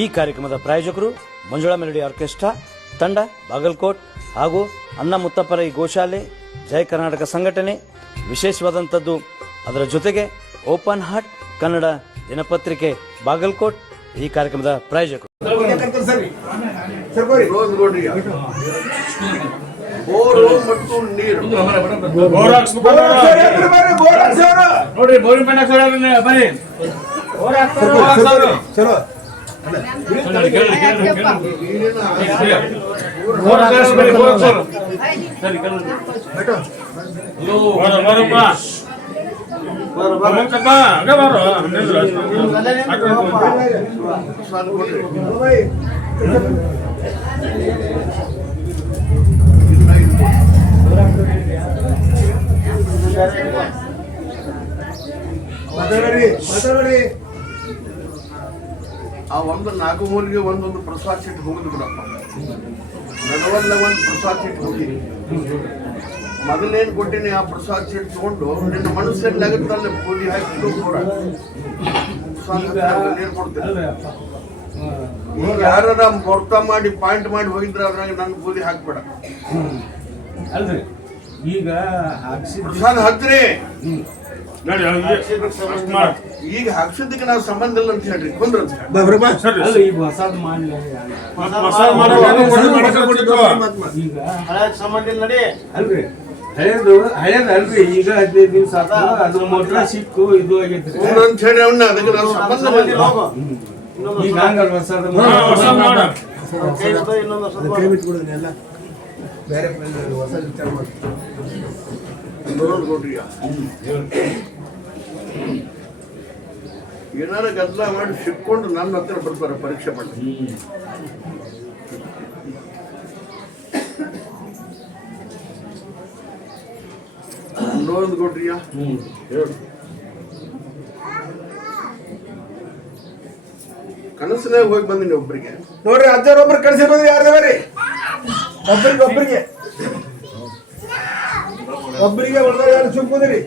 ಈ ಕಾರ್ಯಕ್ರಮದ ಪ್ರಾಯೋಜಕರು ಮಂಜುಳಾ ಮೆಲಡಿ ಆರ್ಕೆಸ್ಟ್ರಾ ತಂಡ ಬಾಗಲಕೋಟ್ ಹಾಗೂ ಅನ್ನ ಮುತ್ತಪ್ಪರೈ ಗೋಶಾಲೆ ಜಯ ಕರ್ನಾಟಕ ಸಂಘಟನೆ. ವಿಶೇಷವಾದಂಥದ್ದು ಅದರ ಜೊತೆಗೆ ಓಪನ್ ಹಾರ್ಟ್ ಕನ್ನಡ ದಿನಪತ್ರಿಕೆ ಬಾಗಲಕೋಟ್ ಈ ಕಾರ್ಯಕ್ರಮದ ಪ್ರಾಯೋಜಕರು. ಆ ಒಂದು ನಾಲ್ಕು ಮೂಲಿಗೆ ಒಂದೊಂದು ಪ್ರಸಾದ್ ಸೀಟ್ ಹೋಗುದು ಬಿಡಪ್ಪ. ನಗವಲ್ಲ ಒಂದು ಪ್ರಸಾದ್ ಸೀಟ್ ಹೋಗಿ ಮೊದಲೇನು ಕೊಟ್ಟಿನಿ ಆ ಪ್ರಸಾದ್ ಸೀಟ್ ತಗೊಂಡು ನಿನ್ನ ಮನಸ್ಸಲ್ಲಿ ಆಗುತ್ತಲ್ಲ ಪೂಜೆ ಹಾಕಿ ಕೂಡ ನೀರು ಕೊಡ್ತೇನೆ. ಈಗ ಯಾರ ಮೊರ್ತ ಮಾಡಿ ಪಾಯಿಂಟ್ ಮಾಡಿ ಹೋಗಿದ್ರೆ ಅದ್ರಾಗ ನನ್ನ ಪೂಜೆ ಹಾಕ್ಬೇಡ. ಈಗ ಪ್ರಸಾದ್ ಹಾಕ್ರಿ. ಈಗ ಹಾಕ್ಸಿದ್ದಕ್ಕೆ ನಾವು ಸಂಬಂಧ ಇಲ್ಲ ಅಂತ ಹೇಳ್ರಿ ಕುಂದ್ರ ಸಂಬಂಧ ಇಲ್ಲ ನಡಿ ಅಲ್ರಿ. ಹಳೇದಲ್ರಿ ಈಗ 15 ದಿವಸ ಅದು ಮೋಟ್ರ ಸಿಕ್ಕು ಇದು ಆಗೈತ್ರಿ ಅಂತ ಹೇಳಿ ಅವನ್ನ ಅದಕ್ಕೆ ನಾವು ಸಂಬಂಧ ಈಗ ಹಂಗಲ್ವ ಸರ್ ಬೇರೆ ಹೊಸ ವಿಚಾರ ನೋಡ್ರಿ. ಏನಾರ ಗದ್ದಲ ಮಾಡಿ ಸಿಕ್ಕೊಂಡು ನನ್ನ ಹತ್ರ ಬರ್ತಾರೆ ಪರೀಕ್ಷೆ ಮಾಡಿ. ನೋಡ್ಕೊಡ್ರಿಯ ಕನಸಿನಾಗ ಹೋಗಿ ಬಂದಿನಿ ಒಬ್ಬರಿಗೆ ನೋಡ್ರಿ. ಅಜ್ಜರೊಬ್ರು ಕಳಿಸಿರೋದು ಯಾರ್ದವರಿ? ಒಬ್ಬರಿಗೆ ಯಾರು ಸುಮ್ಮದ್ರಿ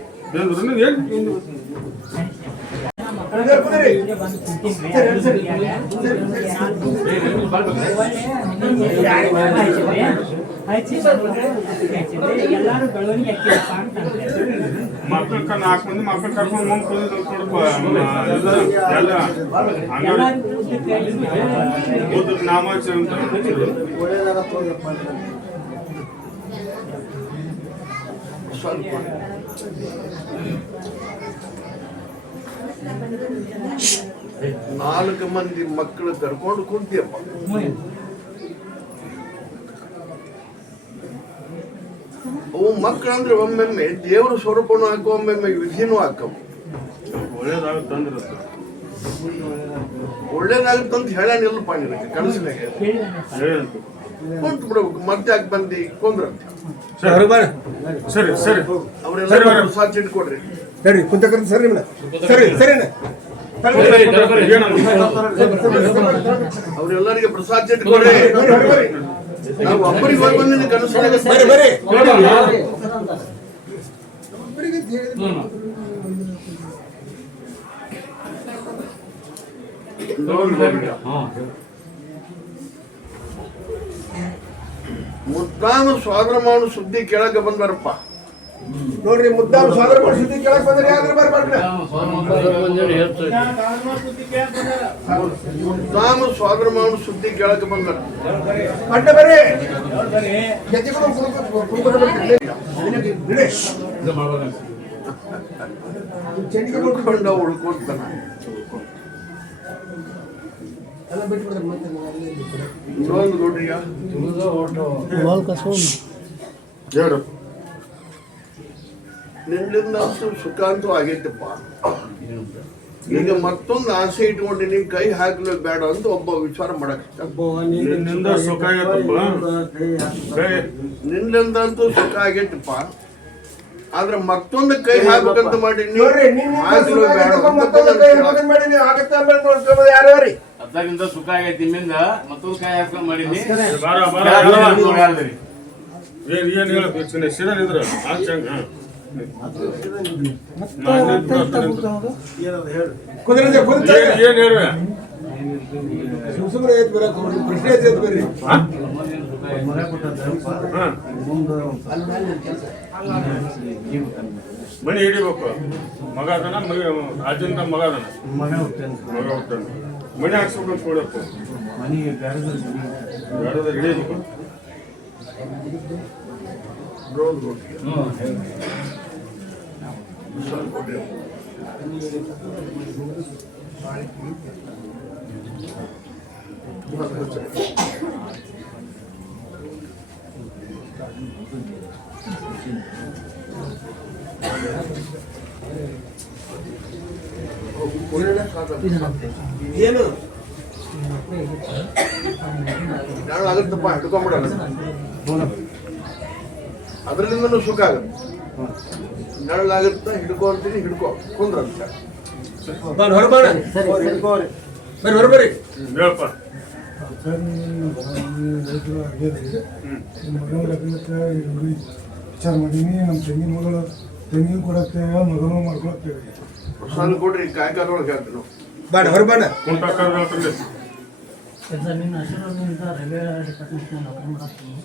ಮಕ್ಕಳು 4 ಮಂದಿ ಮಕ್ಕಳು ಕರ್ಕೊಂಡು ನಾಮ ನಾಲ್ಕು ಮಂದಿ ಮಕ್ಕಳು ಕರ್ಕೊಂಡು ಕುಂತಿಯಪ್ಪ. ಅವು ಮಕ್ಕಳು ಅಂದ್ರೆ ಒಮ್ಮೆಮ್ಮೆ ದೇವರ ಸ್ವರೂಪನು ಹಾಕೋ, ಒಮ್ಮೆಮ್ಮೆ ವಿಧಿನೂ ಹಾಕವು. ಒಳ್ಳೇದಾಗುತ್ತಂತ ಹೇಳನಿಲ್ಲಪ್ಪ ನಿನಗೆ ಕನಸಿನಾಗೆ ಕುಂತು ಬಿಡ್ಬೇಕು. ಮತ್ತೆ ಯಾಕೆ ಬಂದಿ ಕೊಂದ್ರಂತೆ ಅವರೆಲ್ಲ ಪ್ರಸಾದ್ ಇಟ್ಕೊಡ್ರಿ. ಸರಿ ಕುಂತಕಂತ ಸರಿ ಸರಿ ಸರಿನ ಅವ್ರೆಲ್ಲರಿಗೆ ಪ್ರಸಾದ್ ಇಟ್ಕೊಡ್ರಿ. ನಾವು ಒಬ್ಬರಿಗೆ ಹೋಗಿ ಬಂದಿನಿ ಕನಸಿನಾಗ. ಮುದ್ದಾಮ ಸ್ವಾದ್ರ ಮಾಡು ಸುದ್ದಿ ಕೇಳಕ್ಕೆ ಬಂದಾರಪ್ಪ. ನೋಡ್ರಿ, ಮುದ್ದಾಮ ಸ್ವಾದ್ರ ಮಾಡು ಸುದ್ದಿ ಕೇಳಕ್ ಬಂದ್ರಿ. ಮುದ್ದಾಮ ಸ್ವಾದ್ರ ಮಾಡು ಸುದ್ದಿ ಕೇಳಕ್ಕೆ ಬಂದಾರ. ಅಡ್ಡ ಬರ್ರಿ. ಉಳ್ಕೊಂಡ ಉಳ್ಕೊಂತಾನ. ಇನ್ನೊಂದು ನೋಡ್ರಿಯ ನಿನ್ನಿಂದ ಸುಖ ಅಂತೂ ಆಗೈತಪ್ಪ. ಈಗ ಮತ್ತೊಂದು ಆಸೆ ಇಟ್ಕೊಂಡು ನಿನ್ ಕೈ ಹಾಕ್ಲಿಕ್ಕೆ ಬೇಡ ಅಂತ ಒಬ್ಬ ವಿಚಾರ ಮಾಡಕ್ ಸುಖ ಆಗೈತಪ್ಪ. ನಿನ್ನಿಂದ ಅಂತೂ ಸುಖ ಆಗೈತಪ್ಪ. ಆದ್ರೆ ಮತ್ತೊಂದು ಕೈ ಹಾಕ್ಬೇಕಂತ ಮಾಡಿ ಯಾರ್ಯಾರಿ ಅದ್ರಾಗಿಂದ ಸುಖ ಆಗೈತಿ. ನಿಮ್ಮಿಂದ ಮತ್ತೊಂದು ಕಾಯಿ ಹಾಕ್ಕೊಂಡ್ ಮಾಡೀನಿ. ಏನ್ ಹೇಳ್ಬೇಕು ಸಿದ್ಧ ಕುದುರೆ ಏನ್ ಹೇಳ ಸುಮ್ಮನೆ ಎದ್ದು ಬರಕ್ಕೆ ಹೋಗ್ರಿ, ಪ್ರಶ್ನೆ ಎದ್ದು ಬರ್ರಿ. ಮನೆ ಹಿಡಿಬೇಕು. ಮಗ ಅದನ ರಾಜೇಂದ್ರ ಮಗ ಅದನ ಮಗ ಹುಟ್ಟಾನ. ಮನೆ ಹಾಕ್ಸ್ಬೇಕು ಕೊಡಪ್ಪ. ಗಾಡದ ಹಿಡಿಬೇಕು. ಏನು ನಾಳೆ ಆಗುತ್ತಪ್ಪ, ಹಿಡ್ಕೊಂಡ್ಬಿಡಲ್ಲ. ಅದರಿಂದನೂ ಸುಖ ಆಗುತ್ತೆ. ನೆರಳಾಗುತ್ತೆ, ಹಿಡ್ಕೊ ಅಂತೀನಿ, ಹಿಡ್ಕೊ ಕುಂದ್ರಂತ ಹೊರಬಾರ ಹಿಡ್ಕೋರಿ, ಬರ್ರಿ ಹೊರಬರ್ರಿ. ಹೇಳಪ್ಪ. ವಿಚಾರ ಮಾಡೀನಿ. ನಮ್ಮ ತಂಗಿನ ಮಗಳು ತಂಗಿನ ಕೊಡತ್ತೇವೆ, ಮಗನೂ ಮಾಡ್ಕೊಳತ್ತೇವೆ. ಪ್ರಸಾದ ಕೊಡ್ರಿ, ಕಾಯ್ಕಾದೊಳಗೆ ಹೇಳ್ತೀನಿ. ಬಾಡ ಹೊರಬಾಡ. ನಿನ್ನ ಆಶೀರ್ವಾದದಿಂದ ರೈಲ್ವೆ ಡಿಪಾರ್ಟ್ಮೆಂಟ್ನ ನೌಕರಿ ಮಾಡತ್ತೀನಿ.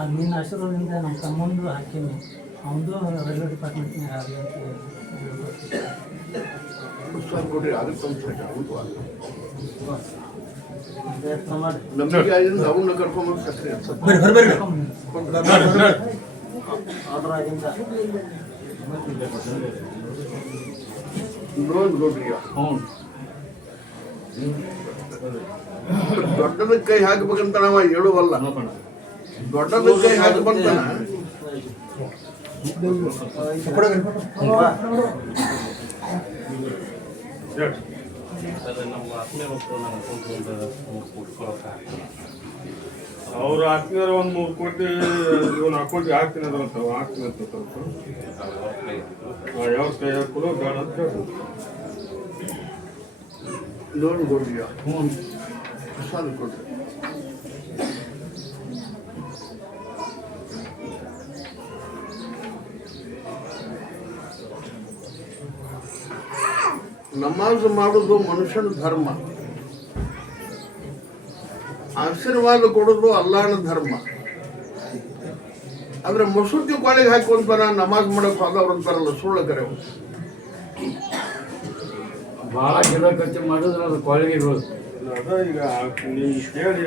ಅದು ನಿನ್ನ ಆಶೀರ್ವಾದದಿಂದ ನಮ್ಮ ತಮ್ಮಂದು ಹಾಕೀನಿ. ಅವನದು ರೈಲ್ವೆ ಡಿಪಾರ್ಟ್ಮೆಂಟ್ನಾಗ ಆಗಲಿ ಅಂತ ಪ್ರಸಾದ ಕೊಡ್ರಿ, ಆಗುತ್ತೆ ಅಂತ ಮಾಡಿ. ನಂಬಿಕೆ ಆಗಿಂದ ಅವನ್ನ ಕರ್ಕೊಂಬಂದು ಸಕ್ರೆ ಅನ್ಸುತ್ತೆ. ಬರ್ರಿ ಹೊರಬರ್ರಿ. ಅದ್ರಾಗಿಂದ ಇನ್ನೊಂದು ನೋಡ್ರಿ, ದೊಡ್ಡದ ಕೈ ಹಾಕ್ಬೇಕಂತ ನಾವ ಹೇಳುವಲ್ಲ. ದೊಡ್ಡದ ಕೈ ಹಾಕಬಂತಾನ ಅವ್ರ ಆತ್ಮೀಯರ ಒಂದ್ 3 ಕೋಟಿ ಇವನ್ ಅಕೌಂಟ್ ಹಾಕ್ತೀನಿ ಅದಂತ ಹಾಕ್ತೀನಿ ಅಂತ ಸ್ವಲ್ಪ ಯಾವ ಕೈ ಹಾಕಲು ಬೇಡ ಅಂತ ಹೇಳಿ ಲೋನ್ ಕೊಡ್ರಿ, ಪ್ರಸಾದ ಕೊಡ್ರಿ. ನಮಾಜ್ ಮಾಡೋದು ಮನುಷ್ಯನ ಧರ್ಮ, ಆಶೀರ್ವಾದ ಕೊಡೋದು ಅಲ್ಲಾಹನ ಧರ್ಮ. ಆದ್ರೆ ಮಸೂತಿ ಕಾಲಿಗೆ ಹಾಕೊಂತಾರ, ನಮಾಜ್ ಮಾಡಕ್ ಹೋದವ್ರು ಅಂತಾರಲ್ಲ, ಸುಳ್ಳು ಕರೆವು. ಭಾಳ ಗಿಡ ಖರ್ಚು ಮಾಡಿದ್ರೆ ಅದು ಕ್ವಾಲಿಟಿ ಇರೋದು. ಅದ ಈಗ ನೀವು ಕೇಳಿ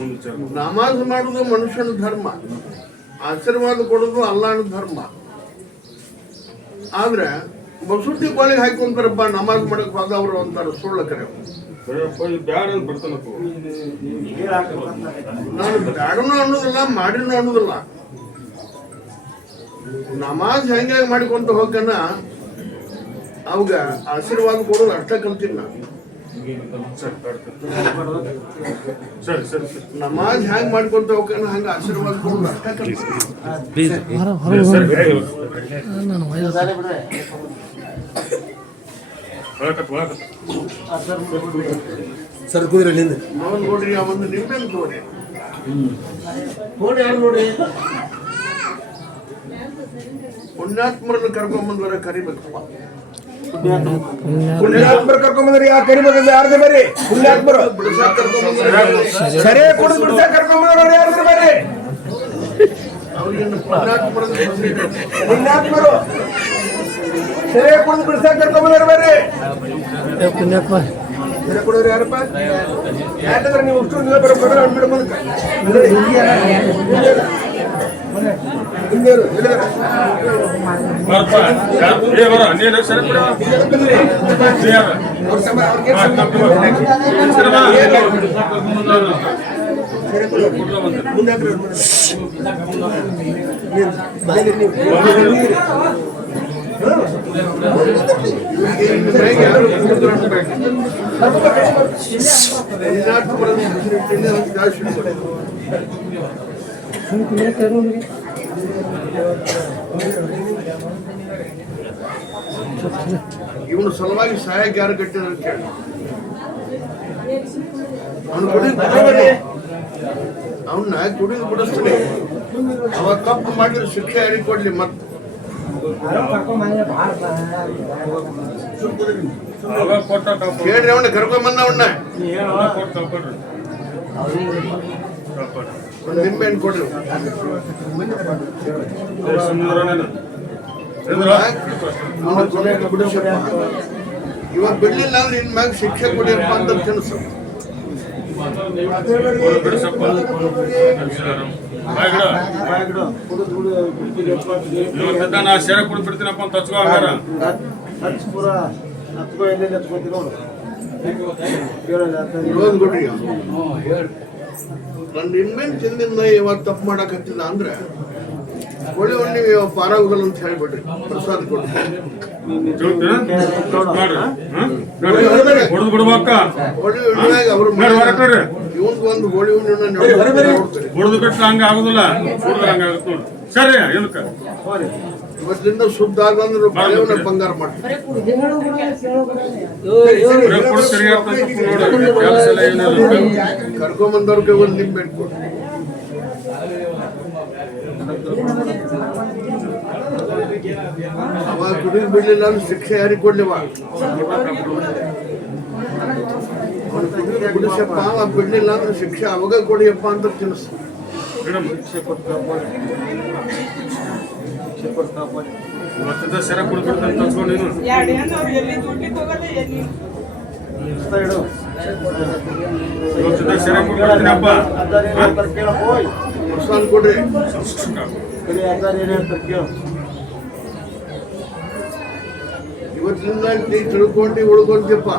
ಒಂದು ವಿಚಾರ. ನಮಾಜ್ ಮಾಡೋದು ಮನುಷ್ಯನ ಧರ್ಮ, ಆಶೀರ್ವಾದ ಕೊಡೋದು ಅಲ್ಲಾಹನ ಧರ್ಮ. ಆದ್ರೆ ಮಸೂತಿ ಕಾಲಿಗೆ ಹಾಕೊಂತಾರಪ್ಪ, ನಮಾಜ್ ಮಾಡಕ್ ಹೋದವ್ರು ಅಂತಾರ, ಸುಳ್ಳು ಕರೆವು. ಬ್ಯಾಡ ಅಂತ ಬರ್ತಾನಪ್ಪ. ನಾನು ಬ್ಯಾಡನು ಅನ್ನೋದಿಲ್ಲ, ಮಾಡಿನೂ ಅನ್ನೋದಿಲ್ಲ. ನಮಾಜ್ ಹೆಂಗಾಗಿ ಮಾಡಿಕೊಂತ ಹೋಗನ ಅವಾಗ ಆಶೀರ್ವಾದ ಕೊಡೋದು ಅಷ್ಟ ಕಲ್ತೀನಿ ನಾನು. ಸರಿ ಸರಿ ಸರಿ. ನಮಾಜ್ ಹೆಂಗ್ ಮಾಡ್ಕೊಂತ ಹೋಗನ ಹಂಗ ಆಶೀರ್ವಾದ ಕೊಡೋದು ಅಷ್ಟ ಕಲ್ತೀನಿ. ಸರ್ ಕುದಿರ ನಿಂದ ನಾವು ನೋಡ್ರಿ, ಆ ಒಂದು ನಿಂಬೆ ತೋರಿ ನೋಡಿ, ಯಾರು ನೋಡಿ. ಪುಣ್ಯಾತ್ಮರನ್ನ ಕರ್ಕೊಂಬಂದವರ ಕರಿಬೇಕಪ್ಪ. ಪುಣ್ಯಾತ್ಮರು ಕರ್ಕೊಂಬಂದ್ರಿ, ಯಾರು ಕರಿಬೇಕಂತ ಯಾರ್ದು ಬರ್ರಿ. ಪುಣ್ಯಾತ್ಮರು ಬಿಡಿಸಾಕ್ ಕರ್ಕೊಂಬಂದವರ ಸರಿಯ ಕುಡಿದು ಬಿಡ್ಸಾಕ ಕರ್ಕೊಂಬಂದ್ರು ಯಾರ್ದು ಬರ್ರಿ. ಅವ್ರಿಗಿನ್ನ ಪುಣ್ಯಾತ್ಮರನ್ನ ಕರ್ಸ್ಬೇಕು. ಪುಣ್ಯಾತ್ಮರು ಸರಿಯ ಕುಡಿದು ಬಿಡ್ಸಾಕ ಕರ್ಕೊಂಬಂದ್ರು ಬರ್ರಿ. ಪುಣ್ಯಾತ್ಮ ಸರಿಯ ಕುಡಿದ್ರು ಯಾರಪ್ಪ? ಯಾಕಂದ್ರೆ ನೀವು ಅಷ್ಟು ಇಲ್ಲ ಬರೋಬ್ಬರ ಅಂದ್ಬಿಡ ಮುಂದಕ್ಕೆ ಹಿಂಗೇರು ಹೇಳಿದಾರೆ. ಅವ್ರ ಸಮ ಅವ್ರಿಗೆ ಮುಂದಾಕ್ರಿ ಇವನು ಸಲುವಾಗಿ ಸಹಾಯಕ್ಕೆ ಯಾರು ಕಟ್ಟಿದ್ರು ಕೇಳಿ. ಅವನು ಕುಡಿದು ಅವನ್ನ ಕುಡಿದು ಬಿಡಿಸ್ತಾನೆ. ಅವ ತಪ್ಪು ಮಾಡಿದ್ರೆ ಶಿಕ್ಷೆ ಯಾರಿಗೆ ಕೊಡ್ಲಿ? ಮತ್ತೆ ಅವಾಗ ಕೊಟ್ಟ ಕಾಪಾಡು. ಕೇಳ್ರಿ ಅವನ್ನ ಕರ್ಕೊಂಬಂದ ಅವನ್ನ ಅವಾಗ ಕೊಟ್ಟು ಕಾಪಾಡ್ರಿ. ಕಾಪಾಡು. ಒಂದು ನಿಂಬೆ ಹಣ್ಣು ಕೊಡ್ರಿ. ಸುಮ್ಮನೆ ಅವನ ಕೊನೆ ಬಿಡಿಸಪ್ಪ. ಇವಾಗ ಬಿಡ್ಲಿಲ್ಲ ಅಂದ್ರೆ ಇನ್ ಮ್ಯಾಗ ಶಿಕ್ಷೆ ಕೊಡಿಯಪ್ಪ ಅಂತ ತಿನ್ಸು. ಬಿಡಿಸಪ್ಪ. ಇವತ್ತಿದ್ದ ನಾ ಸೆರೆ ಕುಡಿ ಬಿಡ್ತೀನಪ್ಪ ಅಂತ ಹಚ್ಕೋ ಹಂಗಾರ. ಇವಾಗ ಬಿಡ್ರಿ. ನನ್ನ ನಿಂಬೆನ್ ತಿಂದಿಂದ ಇವಾಗ ತಪ್ಪು ಮಾಡಕ್ ಹತ್ತಿಲ್ಲ ಅಂದ್ರೆ ಒಳ್ಳೆ ಒಳ್ಳೆ ಪಾರಾಗುದಲ್ಲ ಅಂತ ಹೇಳ್ಬಿಡ್ರಿ. ಪ್ರಸಾದ ಕೊಡ್ರಿ. ಹೊಡೆದು ಬಿಡ್ಬೇಕ. ಹೋಳಿ ಹುಣ್ಣಿಮ್ಯಾಗ ಅವ್ರು ಇವನ್ ಒಂದು ಹೋಳಿ ಹುಣ್ಣಿಮೆ ಹೊಡೆದು ಬಿಟ್ರೆ ಹಂಗ ಆಗುದಿಲ್ಲ. ಹೊಡೆದ್ರೆ ಹಂಗ ಆಗುತ್ತೆ ನೋಡಿ. ಸರಿ ಏನಕ್ಕ ಇವತ್ತಿಂದ ಶುದ್ಧ ಆಗಂದ್ರೆ ಬಾಳೆವನ್ನ ಬಂಗಾರ ಮಾಡ್ತಾರೆ. ಕರ್ಕೊಂಬಂದವ್ರಿಗೆ ಒಂದು ನಿಂಬೆ ಹಣ್ಣು ಕೊಡ್ರಿ. ಅವಾಗ ಕುಡಿದು ಬಿಡ್ಲಿಲ್ಲ ಅಂದ್ರೆ ಶಿಕ್ಷೆ ಯಾರಿಗೆ ಕೊಡ್ಲಿವ? ಕುಡಿಸಪ್ಪ ಅವಾಗ ಬಿಡ್ಲಿಲ್ಲ ಅಂದ್ರೆ ಶಿಕ್ಷೆ ಅವಾಗ ಕೊಡಿಯಪ್ಪ ಅಂತ ತಿನ್ನಿಸ್. ಸೆರೆ ಕುಡ್ಬಿಡ್ತಾನೆ ತಚ್ಕೊಂಡು ನೀನು. ಇವತ್ತಿದ್ದ ಸೆರೆ ಕುಡ್ಬಿಡ್ತೀನಪ್ಪ. ಪ್ರಸಾದ ಕೊಡ್ರಿ. ಇವತ್ತಿನಿಂದ ನೀ ತಿಳ್ಕೊಂಡು ಉಳ್ಕೊಂತೀಪ್ಪ.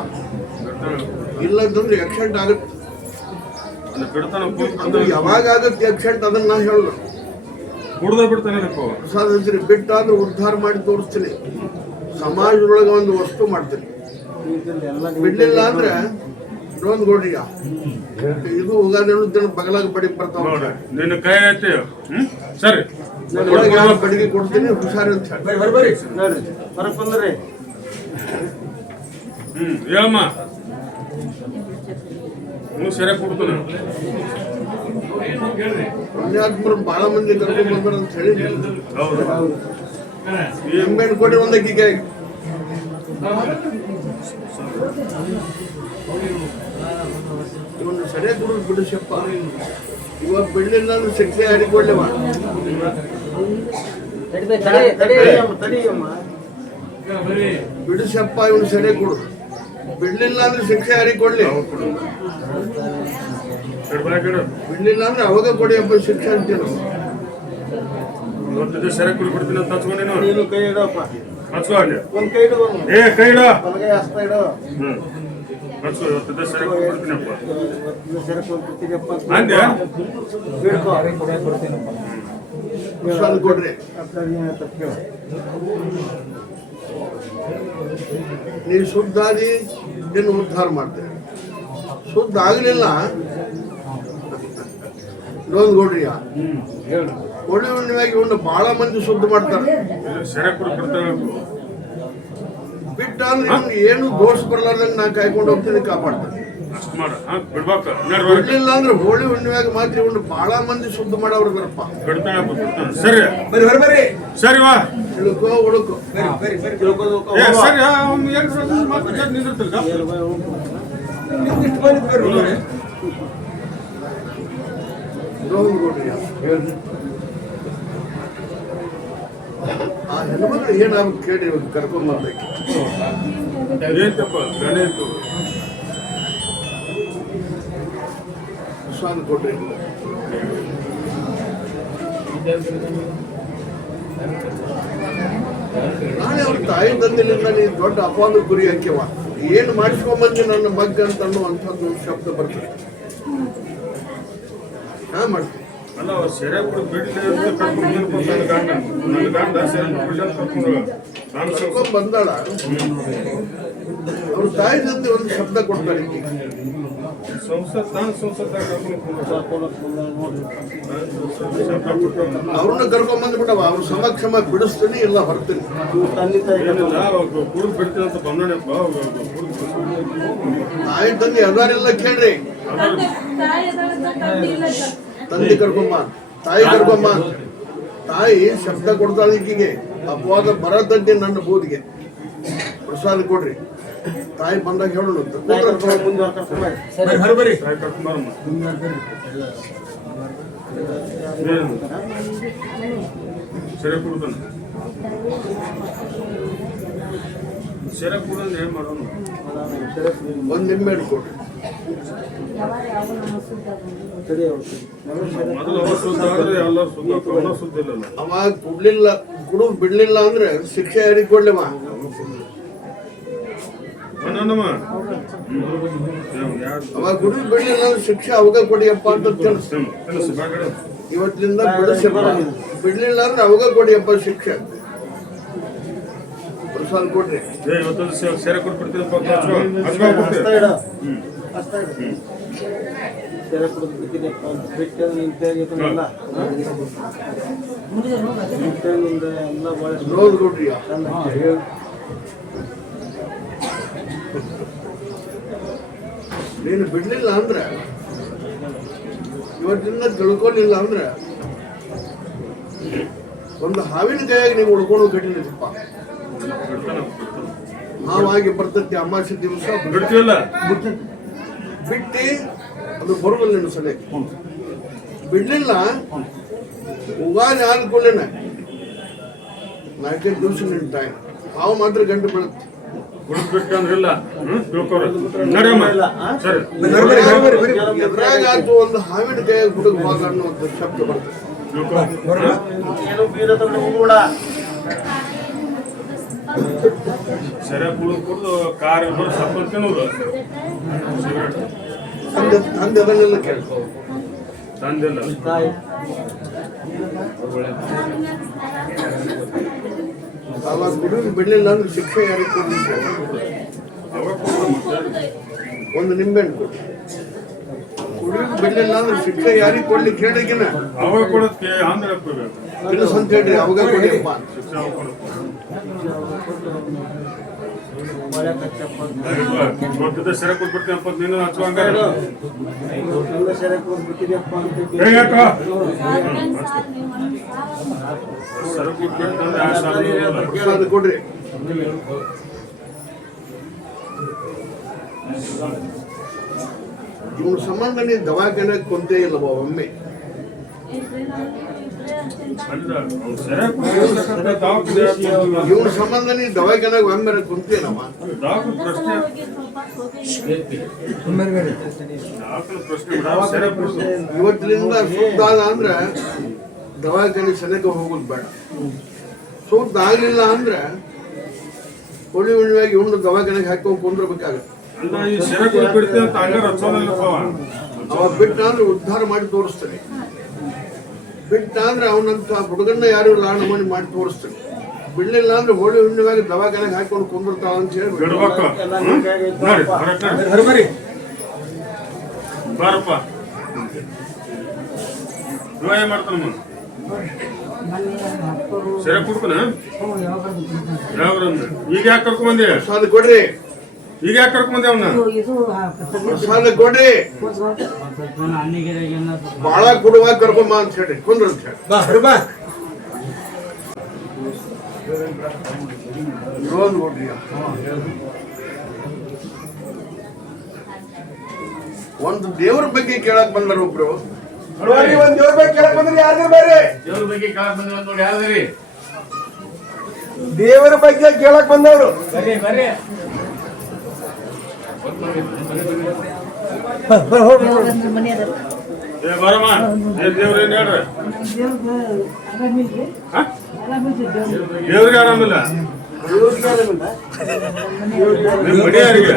ಇಲ್ಲ ಅಂತಂದ್ರೆ ಆಕ್ಸಿಡೆಂಟ್ ಆಗುತ್ತೆ. ಅದು ಯಾವಾಗ ಆಗುತ್ತೆ ಆಕ್ಸಿಡೆಂಟ್ ಅದನ್ನ ನಾ ಹೇಳೋದು. ಕುಡ್ದ ಬಿಡ್ತಾನೆ ಪ್ರಸಾದ ಹಂಚ್ರಿ. ಬಿಟ್ಟಾದ್ರೂ ಉದ್ಧಾರ ಮಾಡಿ ತೋರಿಸ್ತೀನಿ. ಸಮಾಜದೊಳಗೆ ಒಂದು ವಸ್ತು ಮಾಡ್ತೀನಿ. ಬಿಡ್ಲಿಲ್ಲ ಅಂದ್ರೆ ಇನ್ನೊಂದು ಗೋಡಿಯ ಇದು ಉಗಾದಿ ಬಗಲಾಗ ಬಡಿಗೆ ಬರ್ತಾವ. ನಿನ್ನ ಕೈ ಐತಿ. ಸರಿ ಬಡಿಗೆ ಕೊಡ್ತೀನಿ ಹುಷಾರಿ ಅಂತ ಹೇಳಿ. ಹೇಳಮ್ಮ. ನೀವು ಸೆರೆ ಕೊಡ್ತಾನೆ. ಪುಣ್ಯಾತ್ಮರು ಬಹಳ ಮಂದಿ ಕರ್ಕೊಂಡ್ ಬಂದ್ರ ಅಂತ ಹೇಳಿ ನಿಂಬೆ ಹಣ್ಣು ಕೊಡಿ ಒಂದು ಅಕ್ಕಿಗೆ. ಇವನು ಸರಿಯಾಗಿ ಕೊಡೋದು ಬಿಡಿಸಪ್ಪ. ಇವಾಗ ಬಿಡ್ಲಿಲ್ಲ ಅಂದ್ರೆ ಶಿಕ್ಷೆ ಯಾರಿಗೊಳ್ಳೆವ? ಬಿಡಿಸಪ್ಪ ಇವನು ಸರಿಯಾಗಿ ಕೊಡು. ಬಿಡ್ಲಿಲ್ಲ ಅಂದ್ರೆ ಶಿಕ್ಷೆ ಯಾರಿಗೆ ಕೊಡ್ಲಿ? ಬಿಡ್ಲಿಲ್ಲ ಅಂದ್ರೆ ಅವಾಗ ಕೊಡಿಯಪ್ಪ ಶಿಕ್ಷೆ ಅಂತೀನು. ಇವತ್ತಿದ್ದ ಸೆರೆ ಕುಡಿ ಬಿಡ್ತೀನಿ ಅಂತ ಹಚ್ಕೊಂಡು ಕೈ ಇಡಪ್ಪ. ಹಚ್ಕೋ ಅಲ್ಲಿ. ಒಂದ್ ಕೈ ಇಡು. ಏ ಕೈ ಇಡ. ಹಸ್ತ ಇಡು. ಹಚ್ಕೋ. ಇವತ್ತಿದ್ದ ಸೆರೆ ಕುಡಿ ಬಿಡ್ತೀನಪ್ಪ. ಅಂದೆ ಪ್ರಸಾದ ಕೊಡ್ರಿ. ನೀವು ಶುದ್ಧ ಆದಿ ನಿನ್ನ ಉದ್ಧಾರ ಮಾಡ್ತೇವೆ. ಶುದ್ಧ ಆಗಲಿಲ್ಲ ಲೋನ್ ಕೊಡ್ರಿ. ಹೋಳಿ ಹುಣ್ಣಿಮೆಗೆ ಇವನ್ನ ಬಹಳ ಮಂದಿ ಶುದ್ಧ ಮಾಡ್ತಾರೆ. ಸೆರೆ ಕುಡಿ ಬಿಡ್ತಾರೆ. ಬಿಟ್ಟ ಅಂದ್ರೆ ಇವ್ನು ಏನು ದೋಷ ಬರ್ಲಾರ್ದಂಗೆ ನಾ ಕಾಯ್ಕೊಂಡು ಹೋಗ್ತೀನಿ, ಕಾಪಾಡ್ತೀನಿ. ಅಷ್ಟು ಮಾಡ ಬಿಡ್ಬೇಕ. ಬಿಡ್ಲಿಲ್ಲ ಅಂದ್ರೆ ಹೋಳಿ ಹುಣ್ಣಿಮೆಗೆ ಮಾತ್ರ ಇವನು ಬಹಳ ಮಂದಿ ಶುದ್ಧ ಮಾಡವ್ರು ಬರಪ್ಪ. ಬಿಡ್ತಾನೆ. ಸರಿ ಬರ್ರಿ. ಸರಿ ವಾ. ತಿಳ್ಕೊ ಉಳ್ಕೊ. ಸರಿ ಅವ್ನು ಏನು ಮಾತು ನಿಂದಿರ್ತಿಲ್ಲ. ಲೋನ್ ಕೊಡ್ರಿ. ಆ ಹೆಣ್ಮಕ್ಳು ಏನಾದ್ರು ಕೇಳಿ ಕರ್ಕೊಂಡ್ ಬರ್ಬೇಕು. ಏನ್ತಪ್ಪ ಗಣೇಶ ಪ್ರಸಾದ ಕೊಡ್ರಿ. ನಾಳೆ ಅವ್ರ ತಾಯಿ ತಂದೆಲಿಂದ ನೀನು ದೊಡ್ಡ ಅಪಾದ ಗುರಿ ಹಾಕ್ಯವ. ಏನು ಮಾಡಿಸ್ಕೊಂಬಂದಿ ನನ್ನ ಮಗ್ಗ ಅಂತ ಅನ್ನುವಂಥದ್ದು ಶಬ್ದ ಬರ್ತದೆ. ಹಾ ಮಾಡ್ತೀನಿ. ಅಲ್ಲ ಅವ್ರು ಸೆರೆ ಕುಡಿ ಬಿಡ್ಲಿ ಅಂತ ಕರ್ಕೊಂಡು ನನ್ನ ಗಂಡ ಸೆರೆ ಬಿಡ್ಲಿ ಅಂತ ಕರ್ಕೊಂಡು ನಾನು ಕರ್ಕೊಂಡ್ ಬಂದಾಳ. ಅವ್ರ ತಾಯಿ ತಂದೆ ಒಂದು ಶಬ್ದ ಕೊಡ್ತಾರೆ. ಅವ್ರನ್ನ ಕರ್ಕೊಂಡ್ ಬಂದ್ಬಿಟ್ಟವ. ಅವ್ರ ಸಮಕ್ಷಮ ಬಿಡಿಸ್ತೀನಿ ಇಲ್ಲ ಹೊರ್ತೀನಿ. ಕುಡಿದು ಬಿಡ್ತೀನಿ ಅಂತ ಬಂದಪ್ಪ. ತಾಯಿ ತಂದೆ ಅದಾರೆಲ್ಲ ಕೇಳ್ರಿ. ತಂದೆ ಕರ್ಕೊಂಬ, ತಾಯಿ ಕರ್ಕೊಂಬ. ತಾಯಿ ಶಬ್ದ ಕೊಡ್ತಾಳೆ ಈಕಿಗೆ, ಅಪವಾದ ಬರತಡ್ಡಿ ನನ್ನ ಬೂದಿಗೆ ಪ್ರಸಾದ ಕೊಡ್ರಿ. ತಾಯಿ ಬಂದಾಗ ಹೇಳೋಣ ಬರ್ರಿ ತಾಯಿ ಕರ್ಕೊಂಬರಮ್ಮ. ಸೆರೆ ಕುಡ್ತಾನೆ, ಸೆರೆ ಕುಡಿದ್ರೆ ಏನ್ ಮಾಡೋಣ? ಒಂದ್ ನಿಂಬೆ ಹಣ್ಣು ಕೊಡ್ರಿ. ಮೊದಲು ಅವ ಸುದ್ದ ಆದ್ರೆ ಎಲ್ಲರೂ ಸುದ್ದ, ಅವನ ಸುದ್ದ ಇಲ್ಲಲ್ಲ. ಅವ ಕುಡುದ್ ಬಿಡ್ಲಿಲ್ಲ ಅಂದ್ರೆ ಶಿಕ್ಷೆ ಯಾರಿಗೆ ಕೊಡ್ಲಿವ? ಅನ್ನಮ್ಮ ಅವ ಕುಡುದ್ ಬಿಡ್ಲಿಲ್ಲ ಅಂದ್ರೆ ಶಿಕ್ಷೆ ಅವಾಗ ಕೊಡಿಯಪ್ಪ ಅಂತ ತಿಳಿಸ್. ಇವತ್ತಿನಿಂದ ಬಿಡಿಸಪ್ಪ, ಬಿಡ್ಲಿಲ್ಲ ಅಂದ್ರೆ ಅವಾಗ ಕೊಡಿಯಪ್ಪ ಶಿಕ್ಷೆ. ಪ್ರಸಾದ ಕೊಡ್ರಿ. ಇವತ್ತೊಂದು ಸೆರೆ ಕೊಟ್ಬಿಡ್ತೀನಿ. ನೋಡ್ ಕೊಡ್ರಿ. ನೀನು ಬಿಡ್ಲಿಲ್ಲ ಅಂದ್ರೆ, ಇವತ್ತಿಂದ ತಿಳ್ಕೊಲಿಲ್ಲ ಅಂದ್ರೆ ಒಂದು ಹಾವಿನ ಕೈಯಾಗಿ ನೀವು ಉಳ್ಕೊಂಡು ಕಟ್ಟಿಲ್ಲಪ್ಪ. ಹಾವಾಗಿ ಬರ್ತೈತಿ ಅಮಾವಾಸ್ಯೆ ದಿವಸ ಬಿಡ್ತೀವಲ್ಲ, ಬಿಟ್ಟಿ ಅದು ಬರುವುದಿಲ್ಲ ನಿನ್ನ ಸಲಹೆ. ಬಿಡ್ಲಿಲ್ಲ ಉಗಾದಿ ಆದ ಕೂಡಲೇನ 4-5 ದಿವಸ ನಿನ್ನ ಟೈಮ್. ಹಾವು ಮಾತ್ರ ಗಂಟು ಬೀಳುತ್ತೆ. ಬಿಡ್ಬೇಕಂದ್ರಿಲ್ಲ ತಿಳ್ಕೊರ ನಡಿಯಮ್ಮ. ಸರಿ ಎದ್ರಾಗ ಆತು ಒಂದು ಹಾವಿನ ಕೈಯಾಗಿ ಹುಡುಗ ಹೋಗ ಅನ್ನುವಂಥ ಶಬ್ದ ಬರ್ತದೆ. ಸೆರೆ ಕುಡಿದು ಕಾರ್ ಸಪ್ಪ ತಿನ್ನೋದು. ಸಿಗರೇಟ್ ತಂದೆ ಅದನ್ನೆಲ್ಲ ಕೇಳ್ಕೊ. ತಂದಿಲ್ಲ ಅವಾಗ ಹುಡುಗ ಬಿಡ್ಲಿಲ್ಲ ಅಂದ್ರೆ ಶಿಕ್ಷೆ ಯಾರಿಗೆ ಕೊಡ್ಲಿ? ಅವಾಗ ಒಂದು ನಿಂಬೆಹಣ್ಣು ಕೊಡಿ. ಹುಡುಗ ಬಿಡ್ಲಿಲ್ಲ ಅಂದ್ರೆ ಶಿಕ್ಷೆ ಯಾರಿಗೆ ಕೊಡ್ಲಿಕ್ಕೆ ಹೇಳಿಕಿನ ಅವಾಗ ಕೊಡೋದಕ್ಕೆ ಆಂಧ್ರ ತಿಳಿಸ್ ಅಂತ ಹೇಳ್ರಿ. ಅವಾಗ ಕೊಡಿಯಪ್ಪ. ಶಿಕ್ಷೆ ಅವಾಗ ಕೊಡೋದು. ಸೆರೆ ಕೊಟ್ಬಿಡ್ತೀನಪ್ಪ ನೀನು ಹಚ್ಚುವಂಗ ಸೆರೆ ಪ್ರಸಾದ ಕೊಡ್ರಿ. ಇವ್ರ ಸಂಬಂಧ ನೀ ದವಾಖಾನೆ ಕೊಂತೇ ಇಲ್ಲವ ಒಮ್ಮೆ? ಇವ್ರ ಸಂಬಂಧ ನೀ ದವಾಖಾನೆಗೆ ಒಮ್ಮೆ ಕುಂತೇನವ? ಇವತ್ತಿನಿಂದ ಸುದ್ದ ಅಂದ್ರೆ ದವಾಖಾನೆ ಸನಿಕ ಹೋಗೋದು ಬೇಡ. ಸುದ್ದ ಆಗ್ಲಿಲ್ಲ ಅಂದ್ರೆ ಹುಳಿ ಹುಣ್ಣಿವಾಗಿ ಇವನು ದವಾಖಾನೆಗೆ ಹಾಕೊಂಡು ಕುಂದ್ರಬೇಕಾಗತ್ತೆ. ಅವ ಬಿಟ್ಟ ಅಂದ್ರೆ ಉದ್ಧಾರ ಮಾಡಿ ತೋರಿಸ್ತಾನೆ. ಬಿಟ್ಟ ಅಂದ್ರೆ ಅವನಂತ ಹುಡುಗನ್ನ ಯಾರು ಲಾಣ ಮಾಡಿ ತೋರಿಸ್ತಾನೆ. ಬಿಡ್ಲಿಲ್ಲ ಅಂದ್ರೆ ಹೋಳಿ ಹುಣ್ಣಿವಾಗಿ ದವಾಖಾನೆಗೆ ಹಾಕೊಂಡು ಕುಂದಿರ್ತಾವ ಅಂತ ಹೇಳಿ ಬಾರಪ್ಪ. ಏನ್ ಮಾಡ್ತಾನ? ಸೆರೆ ಕುಡ್ತಾನ? ಯಾವ್ರಂದ? ಈಗ ಯಾಕೆ ಕರ್ಕೊಂಬಂದಿ? ಪ್ರಸಾದ ಕೊಡ್ರಿ. ಈಗ ಯಾಕೆ ಕರ್ಕೊಂಬಂದಿ ಅವನ್ನ? ಪ್ರಸಾದ ಕೊಡ್ರಿ. ಬಾಳ ಕೊಡುವಾಗ ಕರ್ಕೊಂಬ ಅಂತ ಹೇಳಿ ಕುಂದ್ರ ಅಂತ ಹೇಳಿ. ನೋಡ್ರಿ, ಒಂದು ದೇವ್ರ ಬಗ್ಗೆ ಕೇಳಕ್ ಬಂದಾರ ಒಬ್ರು. ಒಂದ್ ದೇವ್ರ ಬಗ್ಗೆ ಕೇಳಕ್ ಬಂದ್ರಿ ಯಾರು ಬೇರೆ? ದೇವ್ರ ಬಗ್ಗೆ ಕೇಳಕ್ ಬಂದ್ರಿ ನೋಡಿ ಯಾವ್ದ್ರಿ? ದೇವರ ಬಗ್ಗೆ ಕೇಳಕ್ ಬಂದವರು. ಬರಮ್ಮ, ದೇವ್ರೇನ್ ಹೇಳ್ರಿ? ದೇವ್ರಿಗೆ ಆರಾಮಿಲ್ಲ. ನಿಮ್ ಮಡಿಯಾರಿಗೆ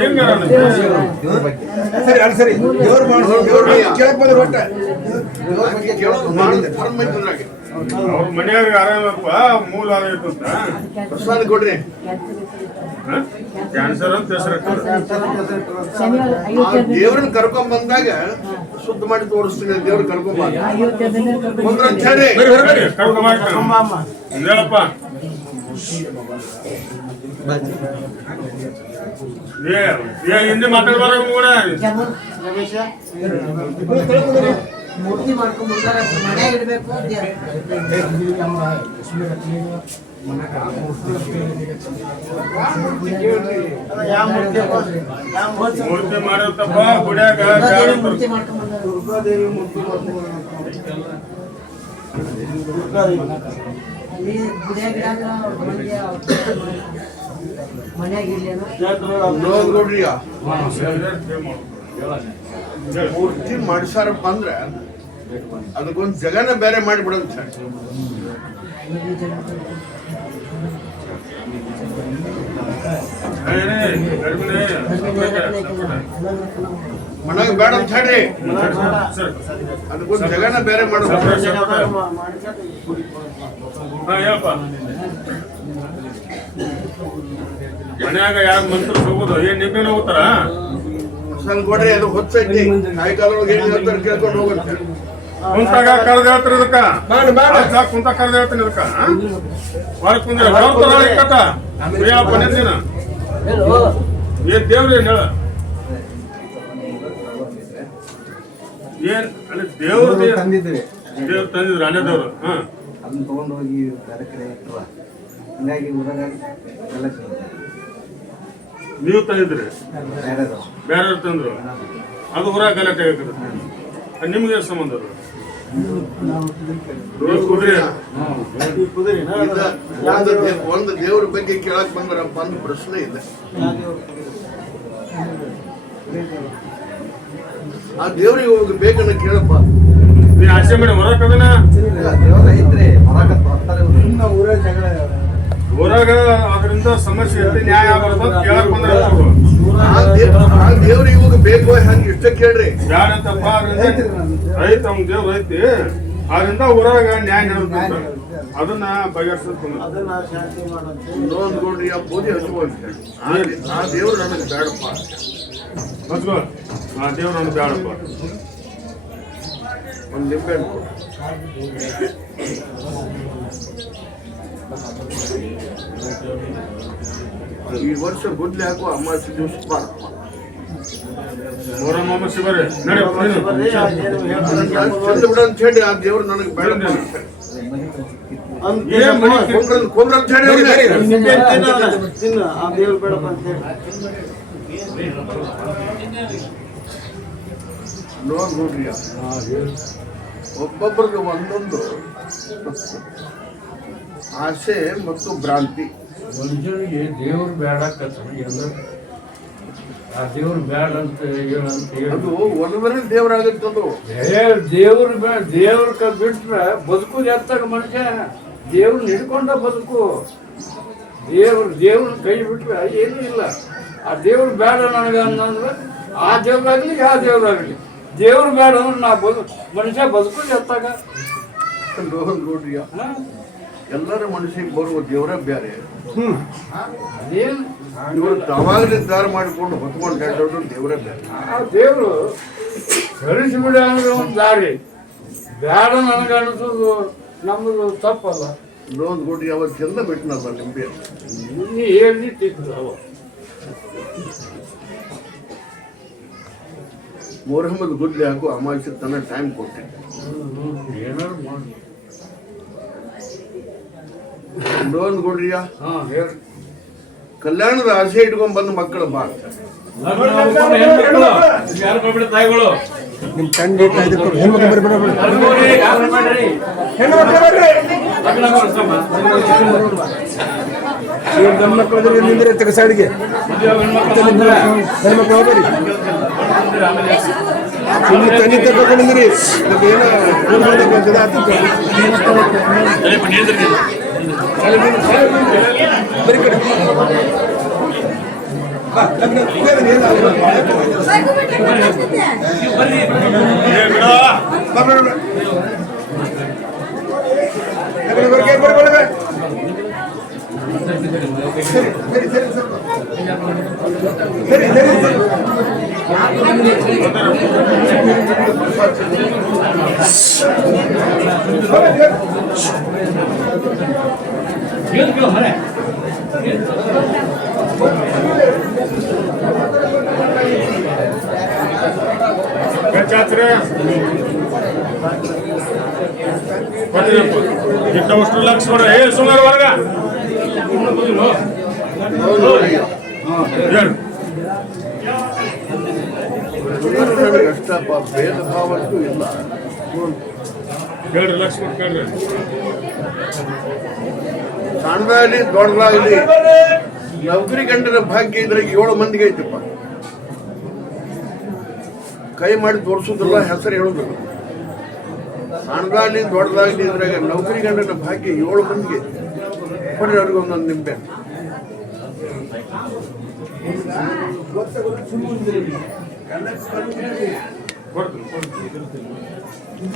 ಹೆಂಗ ಸರಿ ದೇವ್ರ ಕೇಳಕ್ ಬಂದ್ರ ಒಟ್ಟ ಅವ್ರ ಮನೆಯವ್ರಿಗೆ ಆರಾಮಪ್ಪ, ಮೂಲ ಆರಾಮಿತ್ತು ಅಂತ. ಪ್ರಸಾದ ಕೊಡ್ರಿ. ಕ್ಯಾನ್ಸರ್ ಅಂತ ಹೆಸರು. ದೇವ್ರನ್ನ ಕರ್ಕೊಂಡ್ ಬಂದಾಗ ಶುದ್ಧ ಮಾಡಿ ತೋರಿಸ್ತೀನಿ. ದೇವ್ರ ಕರ್ಕೊಂಡ್ ಹೇಳಪ್ಪ. ಹಿಂದೆ ಮಾತಾಡ್ಬಾರ ಕೂಡ ಮೂರ್ತಿ ಮಾಡ್ಕೊಂಡ್ ಮುಂದಾರ ಮನ್ಯಾಗ ಇಡ್ಬೇಕು ಮೂರ್ತಿ ಮಾಡಿರ್ತಪ್ಪ ಗುಡ್ಯಾಗ ಮೂರ್ತಿ ಮಾಡ್ಕೊಂಡ್ ಬಂದಾರ ದುರ್ಗಾದೇವಿ ಮೂರ್ತಿ ಅಲ್ಲಿ ಗುಡಿಯಾಗ ಇಡಾಕ ಮನ್ಯಾಗ ಇರ್ಲೇನ ನೋಡ್ರಿ ಮೂರ್ತಿ ಮಾಡಿಸಾರಪ್ಪ ಅಂದ್ರೆ ಅದಕ್ಕೊಂದು ಜಗನ ಬೇರೆ ಮಾಡಿಬಿಡೋದು ಸರ್. ಮನೆಗೆ ಬೇಡ ಅಂತ ಹೇಳ್ರಿ, ಅದಕ್ಕೊಂದು ಜಗನ ಬೇರೆ ಮಾಡೋದು. ಮನ್ಯಾಗ ಯಾರು ಮಂತ್ರ ಹೋಗೋದು ಏನ್ ನಿಂಬೆನ ಹೋಗ್ತಾರ ಸಂಗ್ ಕೊಡ್ರಿ, ಅದು ಹೊಚ್ಚೈತಿ ಸಾಯಂಕಾಲೊಳಗೆ ಏನ್ ಹೇಳ್ತಾರೆ ಕೇಳ್ಕೊಂಡು ಹೋಗುತ್ತೆ. ಕುಂತಾಗ ಕರೆದ ಹೇಳ್ತಾರೆ ಇದಕ್ಕ ಕುಂತ ಕರೆದ ಹೇಳ್ತೀನಿ ಇದಕ್ಕ ಹೊರಗೆ ಕುಂದ್ರೆ ಬಂದಿನ ಏನ್ ದೇವ್ರ ಏನ್ ಹೇಳ ಏನ್ ಅಲ್ಲಿ ದೇವ್ರ ತಂದಿದ್ರಿ ದೇವ್ರ ತಂದಿದ್ರು ಅನೇ ದೇವ್ರು ಅದನ್ನ ತಗೊಂಡು ಹೋಗಿ ಬೇರೆ ಕಡೆ ಇಟ್ಟವ ಹಿಂಗಾಗಿ ಊರಾಗ ಎಲ್ಲ ನೀವು ತಂದಿದ್ರಿ ಬೇರೆ ಬೇರೆ ತಂದ್ರು ಅದು ಊರಾಗ ಗಲಾಟೆ ಆಗತ್ತೆ ನಿಮ್ಗೆ ಏನು ಸಂಬಂಧ ಅದು ಒಂದು ದೇವ್ರ ಬಗ್ಗೆ ಕೇಳಕ್ ಬಂದ್ರಪ್ಪ ಅಂತ ಪ್ರಶ್ನೆ ಇಲ್ಲ. ಆ ದೇವ್ರಿಗೆ ಹೋಗಿ ಬೇಕನ್ನ ಕೇಳಪ್ಪ. ನೀ ಆಸೆ ಮಾಡಿ ಹೊರಕದನ ದೇವ್ರ ಐತ್ರಿ ಹೊರಗತ್ ಬರ್ತಾರೆ ಊರಾಗ ಜಗಳ ಊರಾಗ ಅದರಿಂದ ಸಮಸ್ಯೆ ಇರುತ್ತೆ ನ್ಯಾಯ ಆಗಬಾರ್ದು ಅಂತ ಕೇಳಕ್ ಬಂದ್ರ ಆ ದೇವ್ರಿಗೆ ಹೋಗಿ ಬೇಕು ಹಂಗೆ ಇಷ್ಟ ಕೇಳ್ರಿ. ಬ್ಯಾಡ ಅಂತಪ್ಪ ಐತಿ ಅವ್ನ ದೇವ್ರ ಐತಿ ಅದರಿಂದ ಊರಾಗ ನ್ಯಾಯ ನಡೆದ ಅದನ್ನ ಬಗೆಹರಿಸಕ್ ಇನ್ನೊಂದು ನೋಡ್ರಿ ಆ ಪೂಜೆ ಹಚ್ಕೊಂಡ್ ಆ ದೇವ್ರು ನನಗೆ ಬೇಡಪ್ಪ ಹಚ್ಕೋ ಆ ದೇವ್ರ ನನಗೆ ಬೇಡಪ್ಪ ಒಂದು ನಿಂಬೆ ಹಣ್ಣು ಕೊಡು. ಈ ವರ್ಷ ಗುಡ್ಲೆ ಹಾಕುವ ಅಮಾವಾಸ್ಯೆ ದಿವಸ ಬಾರಪ್ಪ. ಮೊರಮ್ಮ ಶಿವರೇ ನಡೆ ಚಂದ ಬಿಡ ಅಂತ ಹೇಳಿ ಆ ದೇವ್ರು ನನಗೆ ಬೇಡ ಕೊಂಬ್ರ ಅಂತ ಹೇಳಿ ಆ ದೇವ್ರ ಬೇಡಪ್ಪ ಅಂತ ಹೇಳಿ ನೋಡ್ರಿ ಒಬ್ಬೊಬ್ಬರಿಗೆ ಒಂದೊಂದು ಆಸೆ ಮತ್ತು ಭ್ರಾಂತಿ. ಮನುಷ್ಯನಿಗೆ ದೇವ್ರು ಬೇಡ ಎಲ್ಲ ಆ ದೇವ್ರು ಬೇಡ ಅಂತ ಹೇಳಿ ಅದು ಒಂದವರೇ ದೇವರಾಗುತ್ತದು. ದೇವ್ರು ದೇವ್ರ ಬಿಟ್ರೆ ಬದುಕುದು ಎತ್ತಾಗ ಮನುಷ್ಯ ದೇವ್ರನ್ನ ಹಿಡ್ಕೊಂಡ ಬದುಕು. ದೇವ್ರನ್ನ ಕೈ ಬಿಟ್ರೆ ಏನೂ ಇಲ್ಲ. ಆ ದೇವ್ರು ಬೇಡ ನನಗೆ ಅನ್ನಂದ್ರೆ ಆ ದೇವ್ರಾಗ್ಲಿ ಯಾವ ದೇವ್ರಾಗ್ಲಿ ದೇವ್ರು ಬೇಡ ಅಂದ್ರೆ ನಾ ಮನುಷ್ಯ ಬದುಕುದು ಎತ್ತಾಗ ನೋಡ್ರಿ ಎಲ್ಲರ ಮನುಷ್ಯಗೆ ಬರುವ ದೇವರೇ ಬೇರೆ. ಅದೇನು ಇವರು ತಾವಾಗ ನಿರ್ಧಾರ ಮಾಡಿಕೊಂಡು ಹೊತ್ಕೊಂಡು ಹೇಳ್ದವ್ರು ದೇವರೇ ಬೇರೆ. ಆ ದೇವ್ರು ಸರಿಸಿಬಿಡ ಅಂದ್ರೆ ಒಂದು ದಾರಿ ಬೇಡ ನನಗೆ ಅನಿಸೋದು ನಮ್ಮದು ತಪ್ಪಲ್ಲ. ಇನ್ನೊಂದು ಗುಡಿ ಅವತ್ತು ಚಂದ ಬಿಟ್ಟನಲ್ಲ ನಿಂಬೆ ನೀ ಹೇಳಿ ತಿಂದವ ಮೊಹಮ್ಮದ್ ಗುಡ್ಲೆ ಹಾಕು ಅಮಾವಾಸ್ಯೆ ತನ್ನ ಟೈಮ್ ಕೊಟ್ಟೆ. ಏನಾರು ಮಾಡಿ ಇನ್ನೊಂದು ಗುಡ್ರಿಯ ಹೇಳಿ ಕಲ್ಯಾಣದ ಆಸೆ ಇಟ್ಕೊಂಡ್ ಬಂದ ಮಕ್ಕಳು ಬಾಳ ತಾಯಿಗಳು ನಿಮ್ ತಂದೆ ಹೆಣ್ಮಕ್ಳು ಬರ್ಬೇಡ ಗಂಡ್ಮಕ್ಳು ಅದ್ರ ನಿಂದ್ರೆ ತೆಗ ಸೈಡ್ಗೆ ಹೆಣ್ಮಕ್ಳು ಹೋಗ್ಬೇಡಿ ಸುಮ್ಮನೆ ತನಿ ತಗೊಂಡಿದ್ರಿ ಬರೀ ಕಡೆ ಚಾತ್ರೆ ಅಷ್ಟು ಲಕ್ಷ ಕೊಡ್ರಿ. ಏ ಸುಮಾರು ವರ್ಗ ಅಷ್ಟಪ್ಪ, ಭೇದ ಭಾವಕ್ಕೂ ಇಲ್ಲ. ಹೇಳ್ರಿ, ಲಕ್ಷ ಕೊಟ್ಟು ಕೇಳ್ರಿ. ಸಣ್ಣದಾಗಲಿ ದೊಡ್ಡದಾಗಲಿ ನೌಕರಿ ಗಂಡನ ಭಾಗ್ಯ ಇದ್ರಾಗ 7 ಮಂದಿಗೆ ಐತಪ್ಪ. ಕೈ ಮಾಡಿ ತೋರಿಸೋದಿಲ್ಲ, ಹೆಸರು ಹೇಳೋದಿಲ್ಲ. ಸಣ್ಣದಾಗಲಿ ದೊಡ್ಡದಾಗಲಿ ಇದ್ರಾಗ ನೌಕರಿ ಗಂಡನ ಭಾಗ್ಯ 7 ಮಂದಿಗೆ ಐತಿ. ಕೊಡ್ರಿ ಅವ್ರಿಗೆ ಒಂದೊಂದು ನಿಂಬೆ.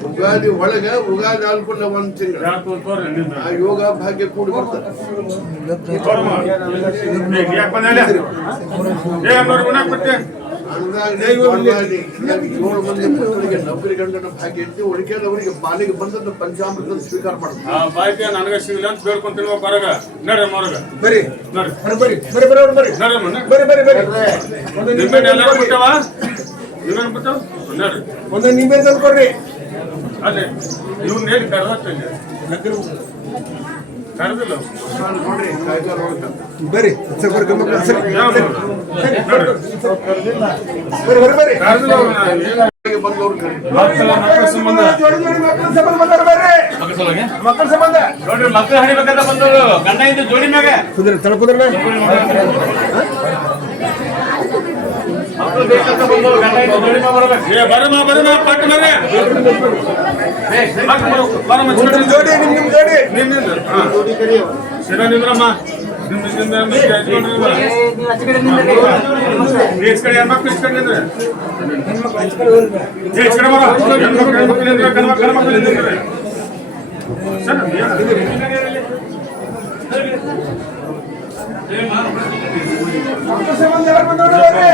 ಉಗಾದಿ ಒಳಗ ಉಗಾದಿ ಆಲ್ಕೊಂಡ 1 ತಿಂಗಳು ಆ ಯೋಗ ಭಾಗ್ಯ ಕೂಡಿ ಬರ್ತಾರೆ. ನೌಕರಿ ಗಂಡನ ಭಾಗ್ಯ ಇದ್ದು ಉಳಿಕೆದವರಿಗೆ ಬಾಲಿಗೆ ಬಂದದ್ದು ಪಂಚಾಮೃತ ಸ್ವೀಕಾರ ಬಾಯ್ಕೆ ನನಗೆ ಸಿಗಲಿ ಅಂತ ಬೇಡ್ಕೊಂತೀನಿ. ಹೊರಗ ನಡ್ರಿ ಹೊರಗ ಬರ್ರಿ ನಡ್ರಿ ಬರ್ರಿ ಬರ್ರಿ ಬರ್ರಿ ಬರ್ರಿ ಬರ್ರಿ ಬರ್ರಿ ಬರ್ರಿ ಎಲ್ಲ ಬಿಟ್ಟವ ನೀವೇನು ಬಿಟ್ಟವ ನಡ್ರಿ ಒಂದೊಂದು ನಿಂಬೆ ತಂದು ಕೊಡ್ರಿ. ಅದೇ ಇವ್ನ ಹೇಳಿ ಕರೆದಿಲ್ಲ ನೋಡ್ರಿ ಕಾಯ್ಗಾರ ಬರ್ರಿ ಬರ್ರಿ ಬರ್ರಿ ಬರ್ರಿ ಬಂದವ್ರು ಕರಿ ಮಕ್ಕಳ ಸಂಬಂಧ ನೋಡ್ರಿ ಮಕ್ಕಳು ಹರಿಬೇಕಂತ ಬಂದವರು ಗಂಡ ಇದ್ದು ಜೋಡಿ ಮ್ಯಾಗ ಕುದುರೆ ತಳ ಕುದುರೆ ಮಕ್ಕಳು ಬೇಕಂತ ಬಂದವರು ಗಂಡ ಇದ್ದು ಜೋಡಿ ಮ್ಯಾಗ ಬರ್ಬೇಕು. ಬರಮ್ಮ ಪಟ್ಟು ಜೋಡಿ ನಿಮ್ ಜೋಡಿ ಶಿರಾ ನಿಂದ್ರಮ್ಮ ಹೆಣ್ಮಕ್ಳು ಇಸ್ಕೊಂಡು ನಿಂದ್ರೆ ಹೆಣ್ಮಕ್ಳು ನಿಂದ್ರೆ ಗಂಡ್ಮಕ್ಳು ನಿಂದ್ರೆ ಸರ್ ಮಕ್ಕಳ ಸಂಬಂಧ ಯಾರು ಬಂದವ್ರು ಬರ್ರಿ.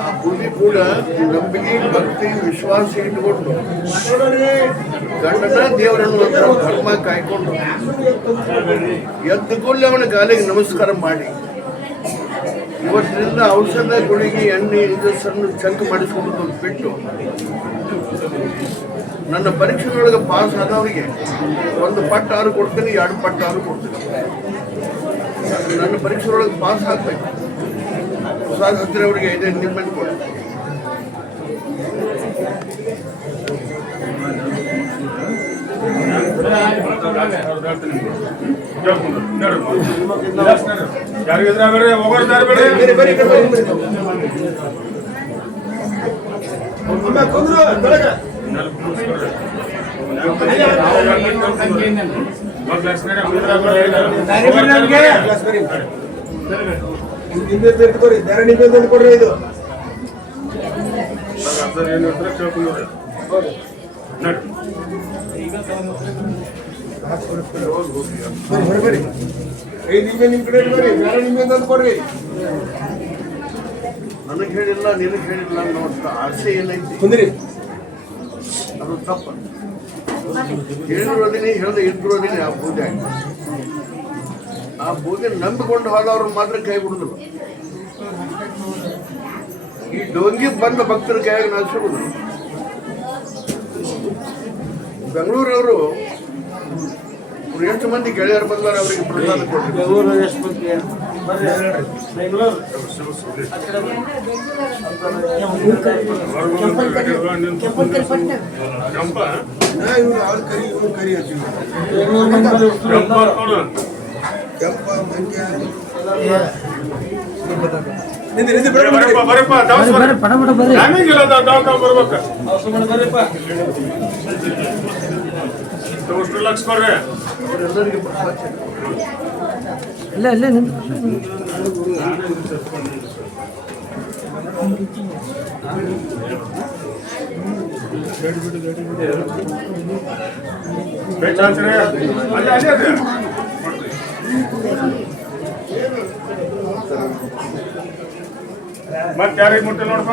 ಆ ಭೂಮಿ ಕೂಡ ನಂಬಿಕೆ ಭಕ್ತಿ ವಿಶ್ವಾಸ ಇಟ್ಕೊಂಡು ಗಂಡನ ದೇವರನ್ನು ಧರ್ಮ ಕಾಯ್ಕೊಂಡು ಎದ್ದು ಕೂಡಲೇ ಅವನ ಗಾಲಿಗೆ ನಮಸ್ಕಾರ ಮಾಡಿ ಇವತ್ತಿನಿಂದ ಔಷಧ ಗುಳಿಗೆ ಎಣ್ಣೆ ಇಂಜೆಕ್ಷನ್ ಚೆಕ್ ಮಾಡಿಸ್ಕೊಂಡು ಬಿಟ್ಟು ನನ್ನ ಪರೀಕ್ಷೆಗಳೊಳಗೆ ಪಾಸ್ ಆದವರಿಗೆ 1 ಪಟ್ಟು 6 ಕೊಡ್ತೀನಿ, 2 ಪಟ್ಟು 6 ಕೊಡ್ತೀನಿ. ನನ್ನ ಪರೀಕ್ಷೆಯೊಳಗೆ ಪಾಸ್ ಆಗ್ಬೇಕು. ಹೊಸ ಹತ್ತಿರ ಅವರಿಗೆ 5 ನಿಂಬೆ ಕೊಡಿ. ಯಾರಿಗಿದ್ರೆ ಹೋಗೋದಾರ ಬೇಡ. ಕುಂದ್ರು ಬೆಳಗ್ಗೆ ನಿಂಬೆ ತೆಗೆದುಕೊಡ್ರಿ, ಬೇರೆ ನಿಂಬೆ ತಂದು ಕೊಡ್ರಿ. ಇದು ಬರ್ರಿ ಬರ್ರಿ 5 ನಿಂಬೆ ನಿಮ್ ಕಡೆ ಬರ್ರಿ, ಬೇರೆ ನಿಂಬೆ ತಂದು ಕೊಡ್ರಿ. ನನಗೆ ಹೇಳಿಲ್ಲ, ನಿನಗೆ ಹೇಳಿಲ್ಲ ಅನ್ನೋಂಥ ಆಸೆ ಏನೈತಿ ಕುಂದ್ರಿ ಅದು ತಪ್ಪ. ಹೇಳಿರೋದಿನಿ ಹೇಳ್ದೆ ಇದ್ರೋದಿನಿ ಆ ಪೂಜೆ. ಆ ಪೂಜೆ ನಂಬಿಕೊಂಡು ಹೋದವ್ರು ಮಾತ್ರ ಕೈ ಬಿಡುದಿಲ್ಲ. ಈ ಡೋಂಗಿ ಬಂದ ಭಕ್ತರ ಕೈಯಾಗ ನಾಚಿಸುವುದು. ಬೆಂಗಳೂರವರು 8 ಮಂದಿ ಗೆಳೆಯರು ಬಂದಾರ, ಅವರಿಗೆ ಪ್ರಸಾದ ಕೊಡ್ರಿ. ಇವ್ರು ಅವ್ರ ಕರಿ ಇವ್ರು ಕರಿ ಹಚ್ಚಿದ್ರು. ಕೆಂಪ ಮಂಜ ನಿಂದು ನಿಂದು ಬೇಡ ಬರಪ್ಪ ಅಷ್ಟು ಲಕ್ಷ ಕೊಡ್ರಿ. ಅವರೆಲ್ಲರಿಗೆ ಪ್ರಸಾದ ಇಲ್ಲ ಇಲ್ಲ ನಿಂತು ಮತ್ತೆ ಯಾರಿಗೆ ಮುಟ್ಟೆ ನೋಡಪ್ಪ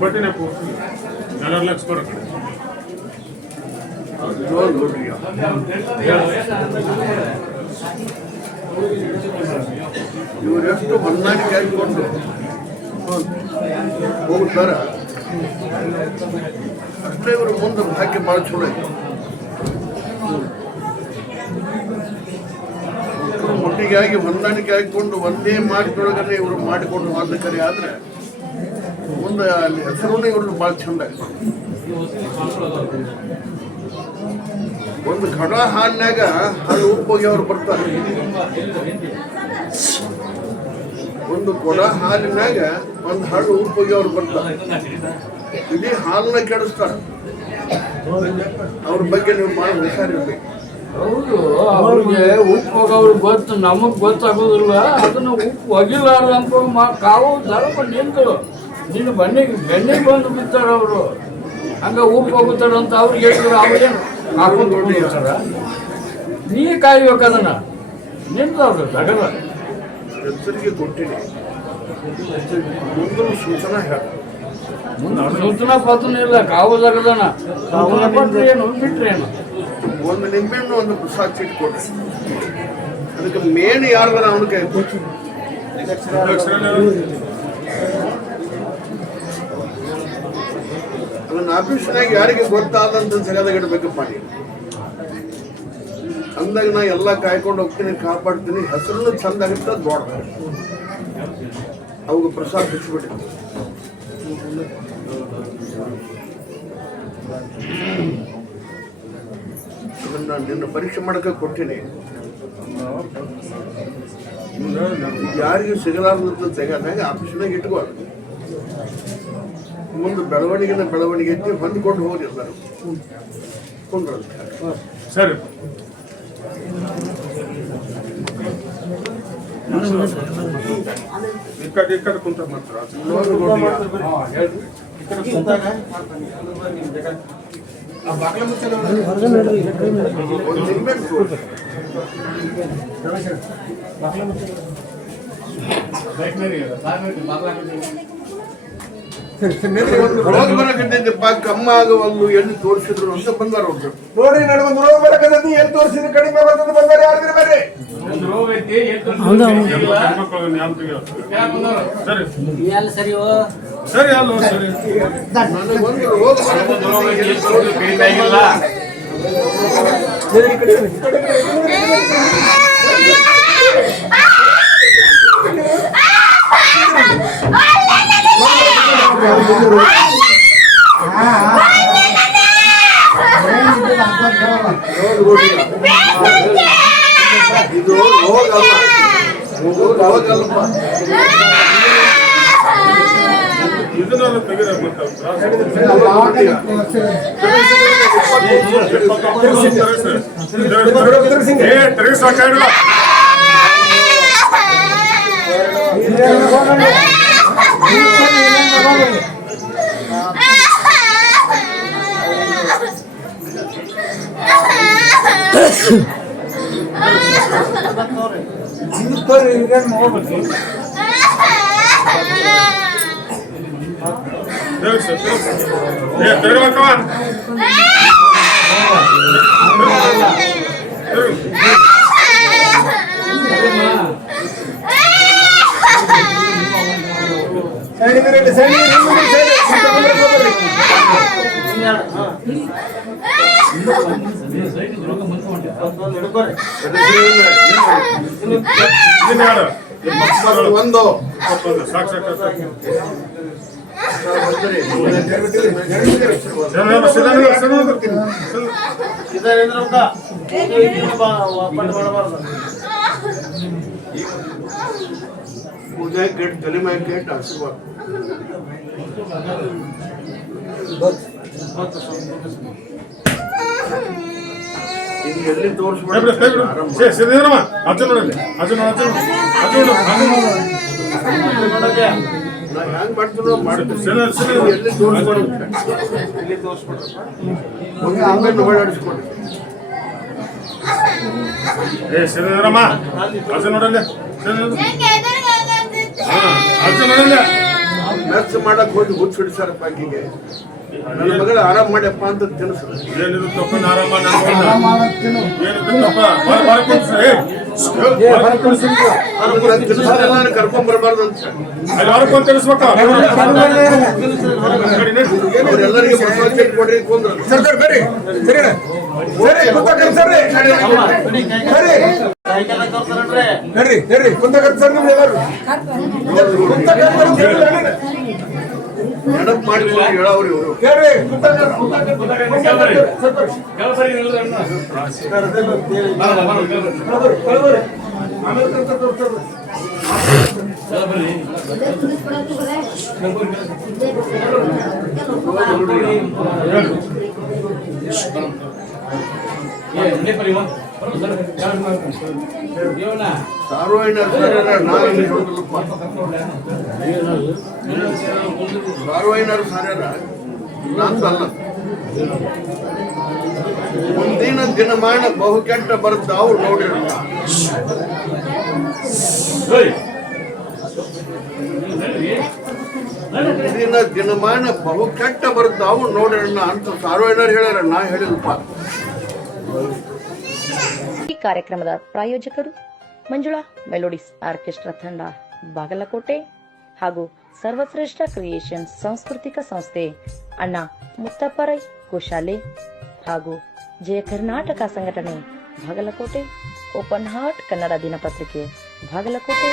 ಕೊಟ್ಟಿನಪ್ಪು 2 ಲಕ್ಷ ಕೊಡು ಕಡೆ. ಜೋರ್ ನೋಡ್ರಿ ಇವರೆಷ್ಟು ಹೊಂದಾಣಿಕೆ ಆಗಿಕೊಂಡು ಹೋಗ್ತಾರ ಅಷ್ಟೇ ಇವರು ಮುಂದೆ ಭಾಗ್ಯ ಭಾಳ ಚಲೋ ಐತೆ. ಒಟ್ಟಿಗಾಗಿ ಹೊಂದಾಣಿಕೆ ಆಗಿಕೊಂಡು ಒಂದೇ ಮಾರ್ಗದೊಳಗನೆ ಇವರು ಮಾಡಿಕೊಂಡು ಹೋಗ್ಬೇಕಾರೆ ಆದ್ರೆ ಮುಂದೆ ಅಲ್ಲಿ ಹೆಸರು ಇವ್ರದ್ದು ಭಾಳ ಚಂದ ಆಗಿದೆ. ಒಂದು ಘಡ ಹಾಲಿನಾಗ ಹಾಲು ಉಪ್ಪೋಗಿ ಅವ್ರು ಬರ್ತಾರೆ. ಒಂದು ಕೊಡ ಹಾಲಿನಾಗ ಒಂದು ಹಣ್ಣು ಉಪ್ಪೋಗಿ ಅವ್ರು ಬರ್ತಾರೆ. ಇಡೀ ಹಾಲನ್ನ ಕೆಡಿಸ್ತಾರೆ. ಅವ್ರ ಬಗ್ಗೆ ನೀವು ಭಾಳ ಹುಷಾರಿರ್ಬೇಕು. ಹೌದು, ಅವ್ರಿಗೆ ಉಪ್ಪು ಹೋಗೋರು ಗೊತ್ತು, ನಮಗ್ ಗೊತ್ತಾಗೋದಿಲ್ಲ. ಅದನ್ನ ಉಪ್ಪು ಒಗಿಲಾರ್ದು ಅನ್ಕೊಂಡು ಕಾವು ಸ್ವಲ್ಪ ನಿಂತು ನಿನ್ನ ಬೆನ್ನಿಗೆ ಬಂದು ಬಿಡ್ತಾರ ಅವರು. ಹಂಗ ಉಪ್ಪು ಹೋಗುತ್ತಾರ ಅಂತ ಅವ್ರಿಗೆ ಹೇಳಿದ್ರು. ಅವ್ರೇನು ಹಾಕೊಂಡು ಹೊಡಿತಾರ? ನೀ ಕಾಯ್ಬೇಕು ಅದನ್ನ. ನಿಂತವ್ರು ತಗಲ್ಲ. ಹೆಸರಿಗೆ ಕೊಟ್ಟಿನಿ ಮುಂದೆ ಸೂಚನಾ ಹೇಳ. ಸೂಚನಾ ಪತ್ರ ಇಲ್ಲ. ಕಾವು ತಗದನ ಕೊಟ್ರೆ ಏನು ಬಿಟ್ರೆ ಏನು? ಒಂದು ನಿಂಬೆಹಣ್ಣು ಒಂದು ಪ್ರಸಾದ ಚೀಟ್ ಕೊಡ್ರಿ. ಅದಕ್ಕೆ ಮೇನ್ ಯಾರ್ದಾರ ಅವನ ಕೈ ಅದನ್ನ ಆಫೀಸ್ನಾಗ ಯಾರಿಗೆ ಗೊತ್ತಾದಂತ ಸರಿಯಾದಾಗ ಇಡ್ಬೇಕಪ್ಪ ನೀವು. ಅಂದಾಗ ನಾ ಎಲ್ಲ ಕಾಯ್ಕೊಂಡು ಹೋಗ್ತೀನಿ, ಕಾಪಾಡ್ತೀನಿ. ಹೆಸರನ್ನು ಚಂದ ಆಗುತ್ತೆ ದೊಡ್ಡ ಅವಾಗ ಪ್ರಸಾದ ಬಿಚ್ಚಿಬಿಡಿ. ಅದನ್ನ ನಿನ್ನ ಪರೀಕ್ಷೆ ಮಾಡಕ್ಕೆ ಕೊಟ್ಟಿನಿ. ಯಾರಿಗೂ ಸಿಗಲಾರ್ದಂತ ತೆಗೆದಾಗ ಆಫೀಸ್ನಾಗ ಇಟ್ಕೋ. ಮುಂದೆ ಬೆಳವಣಿಗೆ ಐತಿ, ಹೊಂದ್ಕೊಂಡು ಹೋಗಿ ಎಲ್ಲರೂ ಕೊಂಡ್ರ. ಸರಿ ಈ ಕಡೆ ಕುಂತ ಮಾತ್ರ ರೋಗ ಬರಕತ್ತೈತಿಪ್ಪ, ಕಮ್ಮ ಆಗವಲ್ಲು, ಎಲ್ಲಿ ತೋರಿಸಿದ್ರು ಅಂತ ಬಂದಾರ ಅವ್ರು. ನೋಡಿ ನನಗೊಂದು ರೋಗ ಬರಕತ್ತೈತಿ, ಎಲ್ಲಿ ತೋರಿಸಿದ್ರು ಕಡಿಮೆ ಬರ್ತದೆ, ಬಂದಾರ ಯಾರಿದ್ರೆ ಬರ್ರಿ. ಸರಿ ಸರಿ ಅಲ್ವ ಸರಿ. ನನಗೊಂದು ರೋಗ ಇದು ರೋಗ ಅಲ್ಲಪ್ಪ. ಇದನ್ನ ತೆಗೆದ ಸಾಕಾಗಿಲ್ಲ. ತಿರುಗಬೇಕವ ಒಂದು ಸಾಕು ಪೂಜೆ ಕೇಟ್ ತಲೆ ಮ್ಯಾಗ ಕೇಟ್ ಆಶೀರ್ವಾದ. ಎಲ್ಲಿ ತೋರಿಸ್ಬಿಡ ಅರ್ಜುನ ನಾ ಹೆಂಗ್ ಮಾಡ್ತೀನೋ ಮಾಡ್ತೀನಿ. ಎಲ್ಲಿ ತೋರಿಸ್ಬಿಡ ಓಡಾಡಿಸ್ಕೊಡಿ. ಶ್ರೀಧರಮ್ಮ ಅರ್ಜುನ ನೋಡಲ್ಲ ಅರ್ಜುನ ನೋಡಲ್ಲ ನರ್ಸ್ ಮಾಡಕ್ ಹೋಗಿ ಹುಚ್ಚು ಹಿಡಿಸಾರಪ್ಪ ಆಕಿಗೆ. ನನ್ನ ಮಗಳು ಆರಾಮ್ ಮಾಡ್ಯಪ್ಪ ಅಂತ ತಿನ್ಸ. ಏನಿದು ತಪ್ಪನ ಆರಾಮ ಕರ್ಕೊಂಡ್ ಬರಬಾರ್ದು ಅಂತ ಕರ್ಕೊಂಡ್ ತಿಳಿಸ್ಬೇಕು. ಅವ್ರೆಲ್ಲರಿಗೆ ಬಸವಚೆಟ್ ಕೊಡ್ರಿ ಕೊಂದ್ರು. ಸರ್ ಬರ್ರಿ ಸರಿ ಸರಿ ಗೊತ್ತಾಗಲ್ಲ ಸರ್ ಸರಿ ನಡ್ರಿ ಗೊತ್ತಾಗಲ್ಲ ಸರ್ ನಿಮ್ದು ಎಲ್ಲರೂ ನೆನಪು ಮಾಡಿಕೊಂಡು ಹೇಳವ್ರಿ ಇವರು. ಹೇಳ್ರಿ ಸಾರ್ವಜನಿಕ ಸಾರ್ವಜನಿಕರು ಸಾರ್ಯಾರ ನಾನಲ್ಲ. ಮುಂದಿನ ದಿನಮಾನ ಬಹು ಕೆಟ್ಟ ಬರ್ತಾವು ನೋಡಿರಲ್ಲ. ಮುಂದಿನ ದಿನಮಾನ ಬಹು ಕೆಟ್ಟ ಬರ್ತಾವು ನೋಡಿರಲ್ಲ ಅಂತ ಸಾರ್ವಜನಿಕರು ಹೇಳ್ಯಾರ, ನಾ ಹೇಳಿಲ್ಪ. ಈ ಕಾರ್ಯಕ್ರಮದ ಪ್ರಾಯೋಜಕರು ಮಂಜುಳಾ ಮೆಲೋಡಿಸ್ ಆರ್ಕೆಸ್ಟ್ರಾ ತಂಡ ಬಾಗಲಕೋಟೆ ಹಾಗೂ ಸರ್ವಶ್ರೇಷ್ಠ ಕ್ರಿಯೇಷನ್ಸ್ ಸಾಂಸ್ಕೃತಿಕ ಸಂಸ್ಥೆ ಅಣ್ಣ ಮುತ್ತಪ್ಪರೈ ಗೋಶಾಲೆ ಹಾಗೂ ಜಯ ಕರ್ನಾಟಕ ಸಂಘಟನೆ ಬಾಗಲಕೋಟೆ, ಓಪನ್ ಹಾರ್ಟ್ ಕನ್ನಡ ದಿನಪತ್ರಿಕೆ ಬಾಗಲಕೋಟೆ.